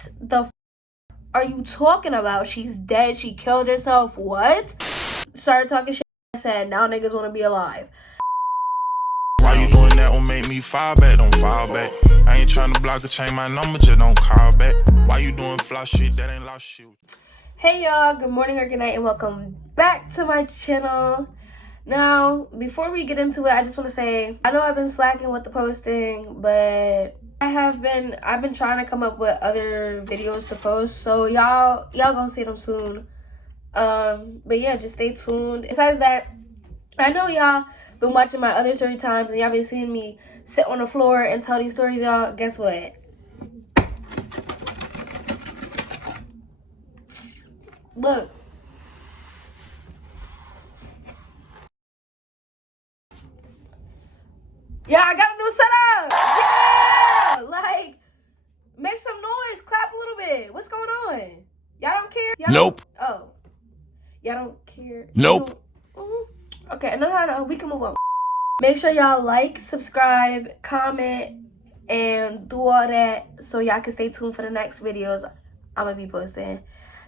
What the are you talking about? She's dead. She killed herself. What? Started talking shit. I said, now niggas want to be alive. Why you doing that won't make me fall back, don't fall back. I ain't trying to block or change my number, just don't call back. Why you doing fly shit that ain't lost shit? Hey y'all, good morning or good night and welcome back to my channel. Now, before we get into it, I just want to say, I know I've been slacking with the posting, but I've been trying to come up with other videos to post, so y'all gonna see them soon. But yeah, just stay tuned. Besides that, I know y'all been watching my other story times and y'all been seeing me sit on the floor and tell these stories, y'all. Guess what? Look. Yeah, I got a new setup. Yeah, like, make some noise, clap a little bit. What's going on? Y'all don't care? Nope. Oh, y'all don't care? Nope. Okay, no, we can move on. Make sure y'all like, subscribe, comment, and do all that so y'all can stay tuned for the next videos I'm gonna be posting.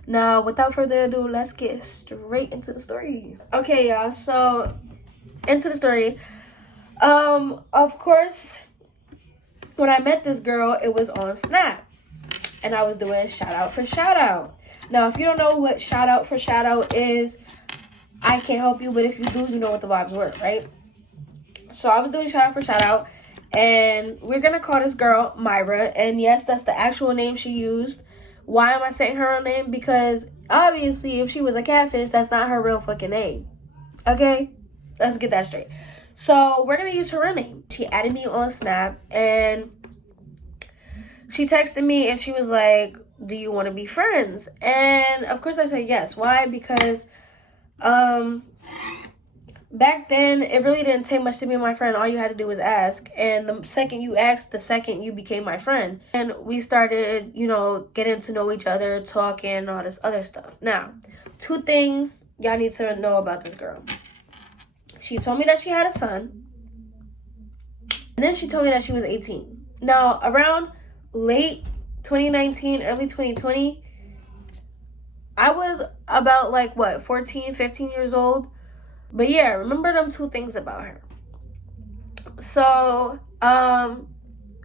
Now, without further ado, let's get straight into the story. Okay, y'all, so into the story. Of course, when I met this girl, it was on Snap, and I was doing shout out for shout out. Now, if you don't know what shout out for shout out is, I can't help you, but if you do, you know what the vibes were, right? So I was doing shout out for shout out, and we're gonna call this girl Myra, and yes, that's the actual name she used. Why am I saying her real name? Because obviously, if she was a catfish, that's not her real fucking name. Okay? Let's get that straight. So we're gonna use her real name. She added me on Snap, and she texted me, and she was like, do you want to be friends? And of course I said yes. Why? Because back then it really didn't take much to be my friend. All you had to do was ask, and the second you asked, the second you became my friend. And we started, getting to know each other, talking, all this other stuff. Now, 2 things y'all need to know about this girl. She told me that she had a son, and then she told me that she was 18. Now, around late 2019, early 2020, I was about 14, 15 years old. But yeah, remember them 2 things about her. So,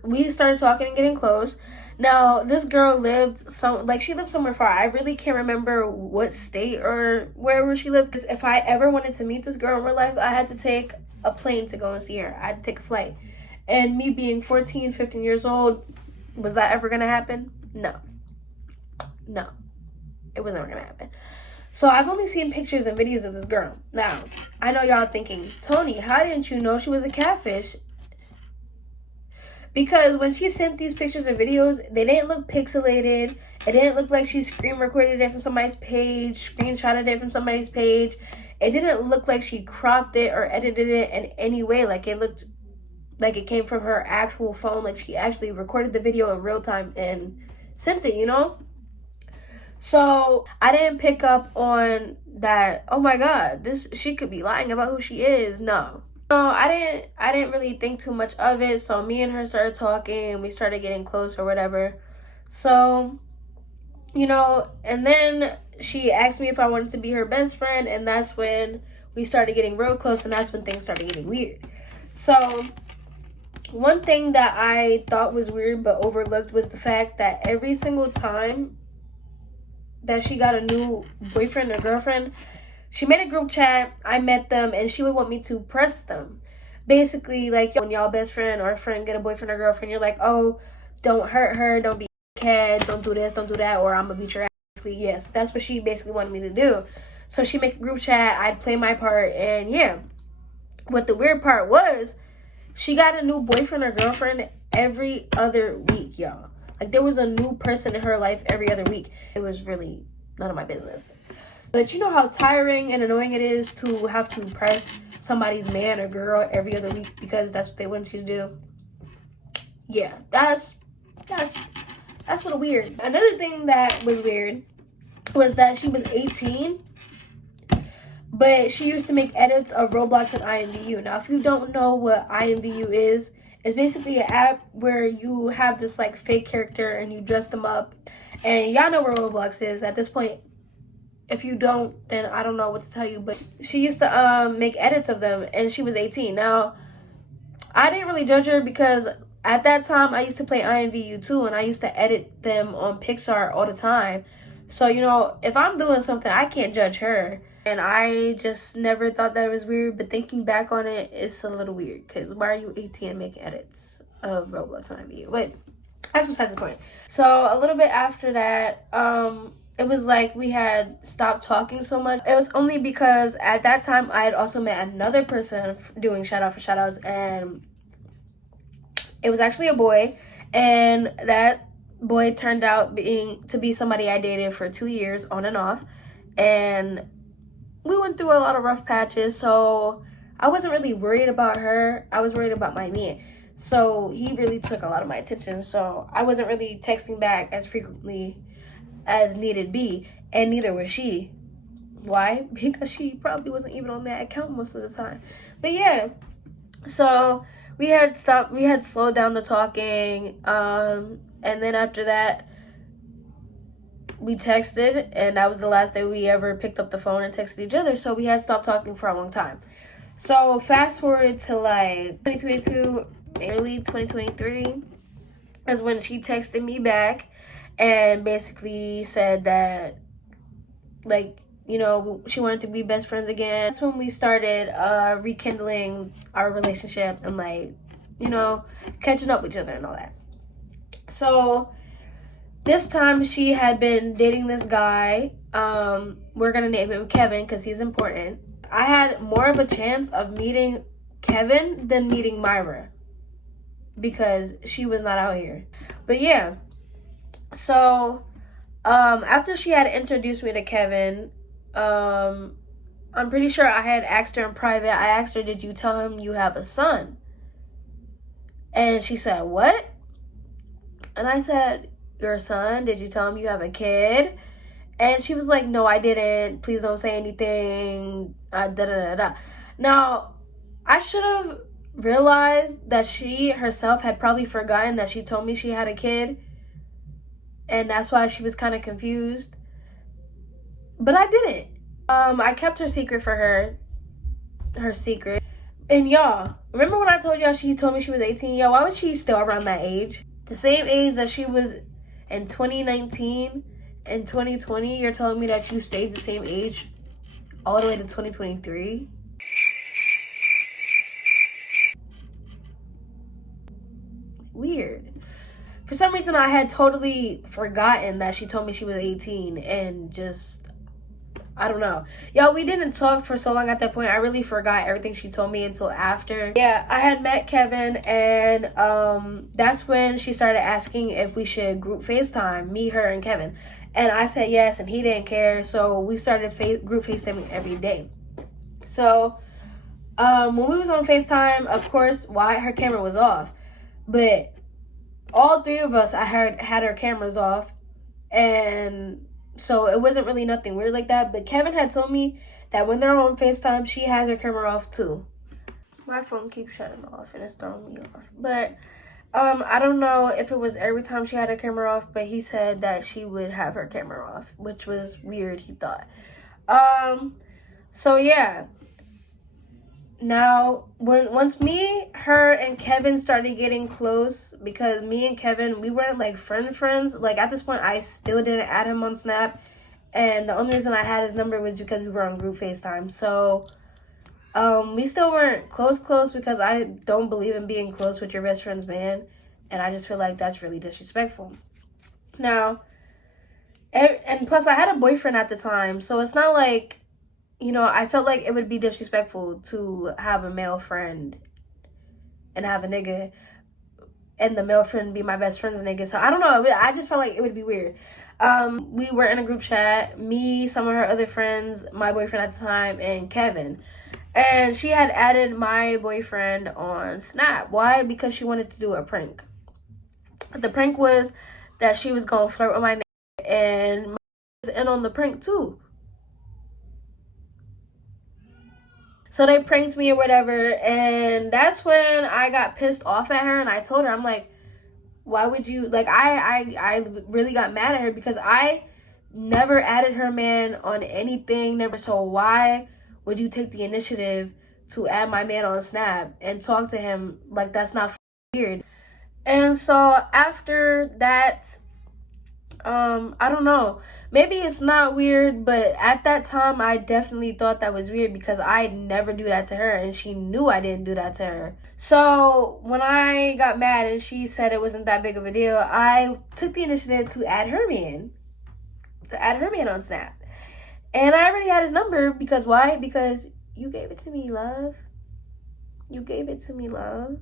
we started talking and getting close. Now, this girl lived she lived somewhere far. I really can't remember what state or wherever she lived, because if I ever wanted to meet this girl in real life, I had to take a plane to go and see her. I had to take a flight. And me being 14, 15 years old, was that ever going to happen? No. It was never going to happen. So I've only seen pictures and videos of this girl. Now, I know y'all thinking, Tony, how didn't you know she was a catfish? Because when she sent these pictures and videos, they didn't look pixelated. It didn't look like she screen recorded it from somebody's page, screenshotted it from somebody's page. It didn't look like she cropped it or edited it in any way. Like, it looked like it came from her actual phone. Like, she actually recorded the video in real time and sent it, So I didn't pick up on that, oh my God, she could be lying about who she is. No. So I didn't really think too much of it. So me and her started talking, and we started getting close or whatever. So, and then she asked me if I wanted to be her best friend, and that's when we started getting real close, and that's when things started getting weird. So one thing that I thought was weird but overlooked was the fact that every single time that she got a new boyfriend or girlfriend, she made a group chat, I met them, and she would want me to press them. Basically, like, when y'all best friend or friend get a boyfriend or girlfriend, you're like, oh, don't hurt her, don't be a kid, don't do this, don't do that, or I'm gonna beat your ass. Basically, yes, that's what she basically wanted me to do. So she make a group chat, I'd play my part, and yeah. What the weird part was, she got a new boyfriend or girlfriend every other week, y'all. Like, there was a new person in her life every other week. It was really none of my business. But you know how tiring and annoying it is to have to press somebody's man or girl every other week because that's what they want you to do? Yeah, that's sort of weird. Another thing that was weird was that she was 18, but she used to make edits of Roblox and IMVU. Now, if you don't know what IMVU is, It's basically an app where you have this like fake character and you dress them up. And y'all know where Roblox is at this point. If you don't, then I don't know what to tell you. But she used to make edits of them, and she was 18. Now, I didn't really judge her because at that time I used to play IMVU too, and I used to edit them on Pixar all the time. So, you know, if I'm doing something, I can't judge her. And I just never thought that was weird, but thinking back on it, it's a little weird. Because why are you 18 and making edits of Roblox IMVU? But that's besides the point. So, a little bit after that, it was like we had stopped talking so much. It was only because at that time I had also met another person doing shout out for shout outs, and it was actually a boy, and that boy turned out to be somebody I dated for 2 years on and off, and we went through a lot of rough patches. So I wasn't really worried about her. I was worried about my man. So he really took a lot of my attention. So I wasn't really texting back as frequently as needed be, and neither was she. Why? Because she probably wasn't even on that account most of the time. But yeah, so we had slowed down the talking, and then after that we texted, and that was the last day we ever picked up the phone and texted each other. So we had stopped talking for a long time. So fast forward to like 2022, early 2023 is when she texted me back and basically said that, like, you know, she wanted to be best friends again. That's when we started rekindling our relationship and, like, you know, catching up with each other and all that. So this time she had been dating this guy. We're gonna name him Kevin because he's important. I had more of a chance of meeting Kevin than meeting Myra because she was not out here. But yeah, so after she had introduced me to Kevin, I'm pretty sure I had asked her in private. I asked her, did you tell him you have a son? And she said, what? And I said, your son? Did you tell him you have a kid? And she was like, no, I didn't. Please don't say anything. Now, I should have realized that she herself had probably forgotten that she told me she had a kid. And that's why she was kind of confused. But I didn't. I kept her secret for her secret. And y'all, remember when I told y'all she told me she was 18? Y'all, why was she still around that age? The same age that she was in 2019 and 2020, you're telling me that you stayed the same age all the way to 2023? Weird. For some reason, I had totally forgotten that she told me she was 18 and just, I don't know. Y'all, we didn't talk for so long at that point. I really forgot everything she told me until after. Yeah, I had met Kevin, and that's when she started asking if we should group FaceTime, me, her, and Kevin. And I said yes, and he didn't care, so we started group FaceTiming every day. So when we was on FaceTime, of course, her camera was off. But all three of us, I had our cameras off, and so it wasn't really nothing weird like that. But Kevin had told me that when they're on FaceTime, she has her camera off too. My phone keeps shutting off and it's throwing me off. But I don't know if it was every time she had her camera off, but he said that she would have her camera off, which was weird, he thought. So yeah. Now, once me, her, and Kevin started getting close, because me and Kevin, we weren't like friends. Like at this point, I still didn't add him on Snap, and the only reason I had his number was because we were on group FaceTime. So, we still weren't close because I don't believe in being close with your best friend's man, and I just feel like that's really disrespectful. Now, and plus I had a boyfriend at the time, so it's not like, you know, I felt like it would be disrespectful to have a male friend and have a nigga and the male friend be my best friend's nigga. So I don't know. I just felt like it would be weird. We were in a group chat, me, some of her other friends, my boyfriend at the time, and Kevin. And she had added my boyfriend on Snap. Why? Because she wanted to do a prank. The prank was that she was going to flirt with my nigga, and my was in on the prank too. So they pranked me or whatever, and that's when I got pissed off at her, and I told her, I'm like, why would you, like, I really got mad at her because I never added her man on anything, never. So why would you take the initiative to add my man on Snap and talk to him? Like, that's not weird. And so after that, I don't know, maybe it's not weird, but at that time I definitely thought that was weird because I never do that to her, and she knew I didn't do that to her. So when I got mad and she said it wasn't that big of a deal, I took the initiative to add her man on Snap. And I already had his number because why? Because you gave it to me, love. You gave it to me, love.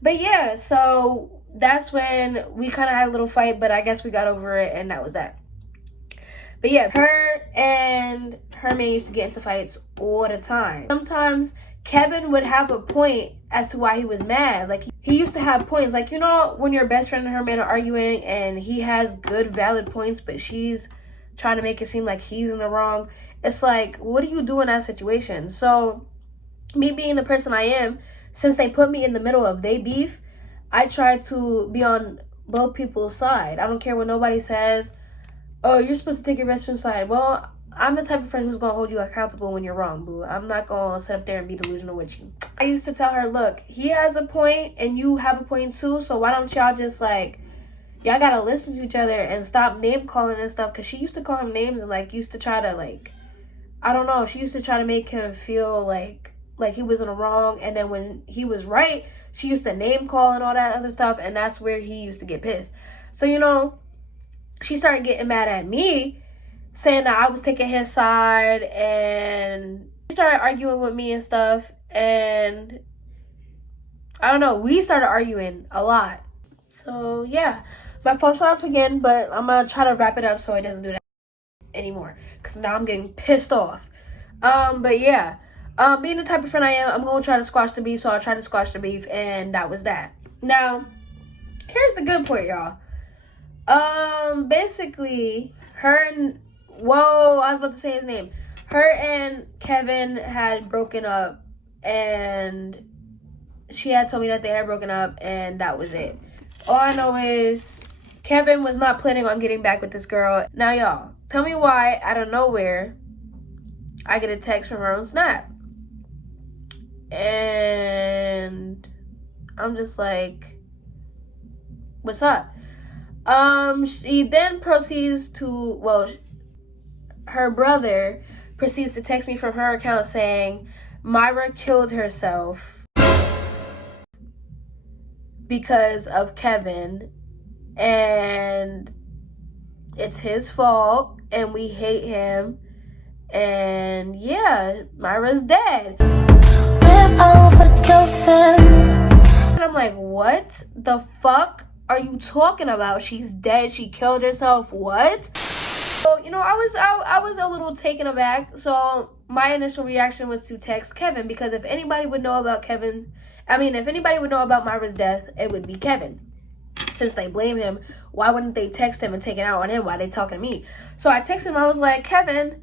But yeah, so that's when we kind of had a little fight, but I guess we got over it, and that was that. But yeah, her and her man used to get into fights all the time. Sometimes Kevin would have a point as to why he was mad. Like, he used to have points. Like, you know, when your best friend and her man are arguing and he has good, valid points, but she's trying to make it seem like he's in the wrong. It's like, what do you do in that situation? So, me being the person I am, since they put me in the middle of they beef, I try to be on both people's side. I don't care what nobody says. Oh, you're supposed to take your best friend's side. Well, I'm the type of friend who's going to hold you accountable when you're wrong, boo. I'm not going to sit up there and be delusional with you. I used to tell her, look, he has a point and you have a point too, so why don't y'all just, like, y'all got to listen to each other and stop name calling and stuff, because she used to call him names and, like, used to try to, like, I don't know, she used to try to make him feel like he was in the wrong, and then when he was right, she used to name call and all that other stuff, and that's where he used to get pissed. So, you know, she started getting mad at me, saying that I was taking his side, and she started arguing with me and stuff, and I don't know, we started arguing a lot. So, yeah, my phone shut off again, but I'm going to try to wrap it up so it doesn't do that anymore, because now I'm getting pissed off. But yeah. Being the type of friend I am, I'm going to try to squash the beef, so I tried to squash the beef, and that was that. Now, here's the good part, y'all. Basically, I was about to say his name. Her and Kevin had broken up, and she had told me that they had broken up, and that was it. All I know is Kevin was not planning on getting back with this girl. Now, y'all, tell me why, out of nowhere, I get a text from her on Snap. And I'm just like, what's up? She then proceeds to, her brother proceeds to text me from her account saying Myra killed herself because of Kevin, and it's his fault, and we hate him, and yeah, Myra's dead. And I'm like, what the fuck are you talking about? She's dead. She killed herself. What? So, you know, I was a little taken aback. So my initial reaction was to text Kevin, because if anybody would know about Myra's death, it would be Kevin. Since they blame him, why wouldn't they text him and take it out on him? Why they talking to me? So I texted him. I was like, Kevin,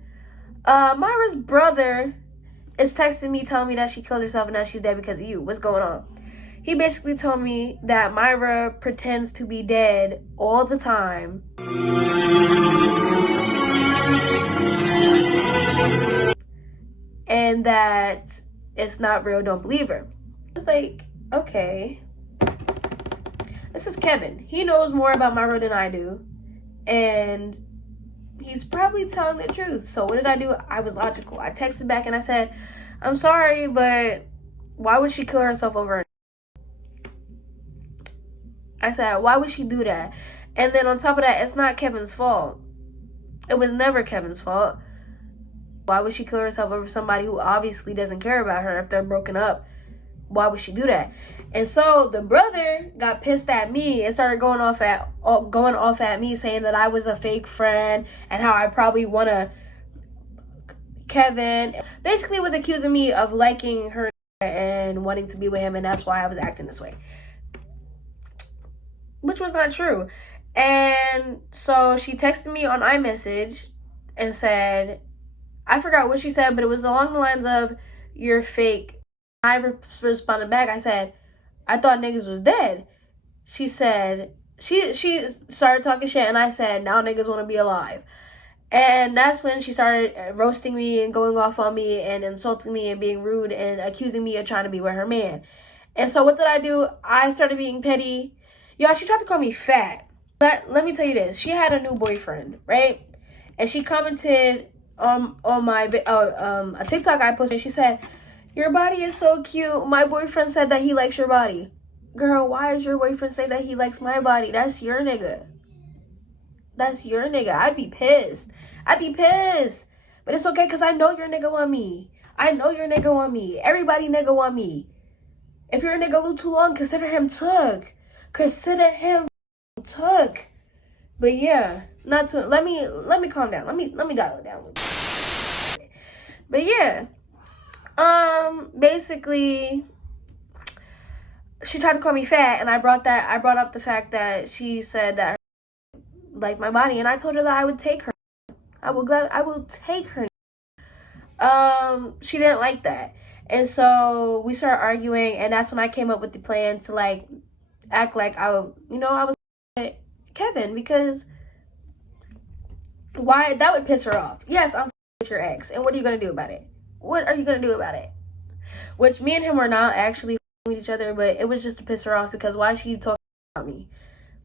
Myra's brother is texting me telling me that she killed herself and that she's dead because of you. What's going on? He basically told me that Myra pretends to be dead all the time. And that it's not real, don't believe her. It's like, okay. This is Kevin. He knows more about Myra than I do. And he's probably telling the truth. So what did I do? I was logical. I texted back and I said, I'm sorry, but why would she kill herself over? I said, why would she do that? And then on top of that, it's not Kevin's fault. It was never Kevin's fault. Why would she kill herself over somebody who obviously doesn't care about her if they're broken up? Why would she do that? And so the brother got pissed at me and started going off at me, saying that I was a fake friend and how I probably want to Kevin. Basically was accusing me of liking her and wanting to be with him, and that's why I was acting this way, which was not true. And so she texted me on iMessage and said, I forgot what she said, but it was along the lines of, "You're fake." I responded back. I said, "I thought niggas was dead." She said, she started talking shit, and I said, "Now niggas want to be alive." And that's when she started roasting me and going off on me and insulting me and being rude and accusing me of trying to be with her man. And so what did I do? I started being petty. Y'all, she tried to call me fat. Let me tell you this. She had a new boyfriend, right? And she commented on my a TikTok I posted. She said, "Your body is so cute. My boyfriend said that he likes your body." Girl, why does your boyfriend say that he likes my body? That's your nigga. That's your nigga. I'd be pissed. I'd be pissed. But it's okay because I know your nigga want me. I know your nigga want me. Everybody nigga want me. If you're a nigga a little too long, consider him took. Consider him took. But yeah, not so. Let me calm down. Let me dial it down. But yeah, basically, she tried to call me fat, and I brought up the fact that she said that like my body, and I told her that I would take her. I will take her. She didn't like that, and so we started arguing, and that's when I came up with the plan to like act like I was Kevin, because why? That would piss her off. Yes, I'm with your ex, and what are you gonna do about it? What are you gonna do about it? Which me and him were not actually with each other, but it was just to piss her off, because why is she talking about me?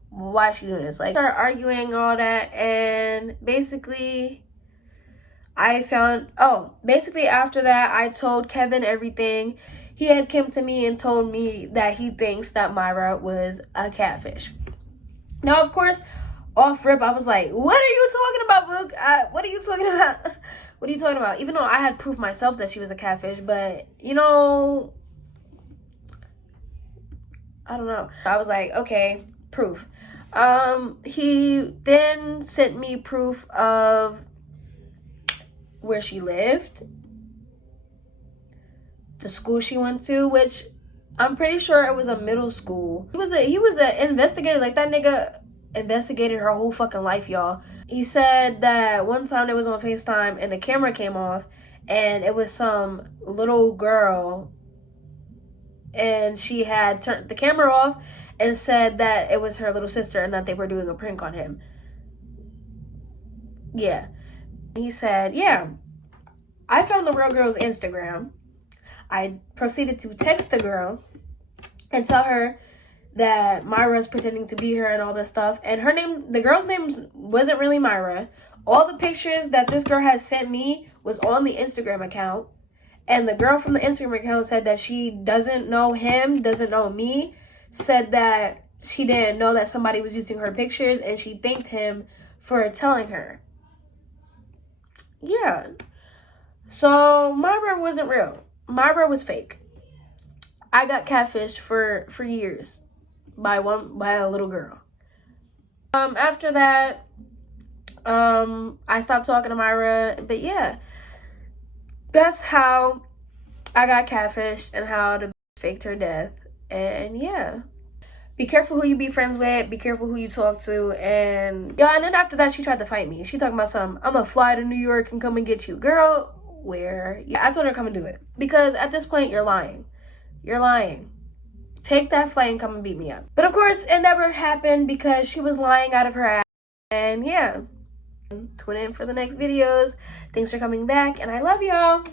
Why is she doing this? Like, started arguing all that, and basically after that, I told Kevin everything. He had come to me and told me that he thinks that Myra was a catfish. Now, of course, off rip, I was like, "What are you talking about, Book? What are you talking about? What are you talking about?" Even though I had proof myself that she was a catfish, but I don't know. I was like, okay, proof. He then sent me proof of where she lived, the school she went to, which I'm pretty sure it was a middle school. He was a investigator. Like, that nigga investigated her whole fucking life, y'all. He said that one time they was on FaceTime and the camera came off, and it was some little girl, and she had turned the camera off and said that it was her little sister and that they were doing a prank on him. Yeah. He said, "Yeah, I found the real girl's Instagram. I proceeded to text the girl and tell her that Myra's pretending to be her and all this stuff. And the girl's name wasn't really Myra. All the pictures that this girl had sent me was on the Instagram account. And the girl from the Instagram account said that she doesn't know him, doesn't know me, said that she didn't know that somebody was using her pictures, and she thanked him for telling her." Yeah. So Myra wasn't real. Myra was fake. I got catfished for years by a little girl. After that, I stopped talking to Myra, but yeah, that's how I got catfished and how the faked her death. And yeah, be careful who you be friends with, be careful who you talk to. And yeah, and then after that, she tried to fight me. She talking about something, "I'm gonna fly to New York and come and get you." Girl, where? Yeah, I told her to come and do it, because at this point, you're lying. You're lying. Take that flight and come and beat me up. But of course, it never happened because she was lying out of her ass. And yeah, tune in for the next videos. Thanks for coming back, and I love y'all.